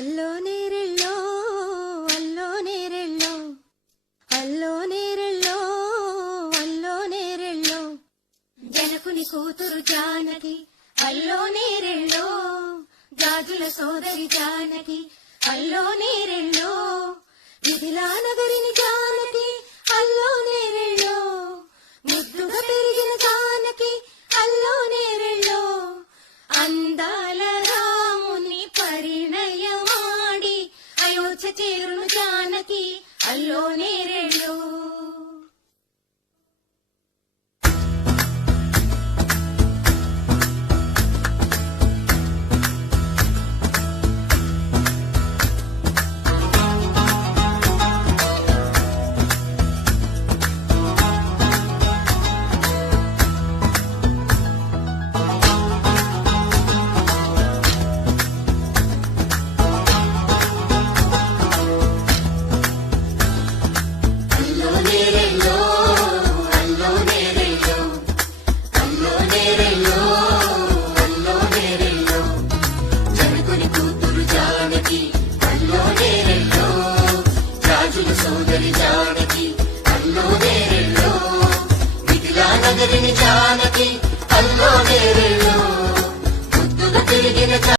అల్లో నేరెళ్ళో అల్లో నేరెళ్ళో అల్లో నేరెళ్ళో అల్లో నేరెళ్ళో జనకుని కూతురు జానకి అల్లో నేరెళ్ళో జాజుల సోదరి జానకి అల్లో నేరెళ్ళో మిథిలా నగరిని జానకి అల్లో నేరెళ్ళో ముద్దుగా పెరిగిన జానకి అల్లో నేరెళ్ళో అందాల రాముని పరిణయమాడి అయోధ్య చేరును జానకి అల్లో నేరెళ్ళో సోదరి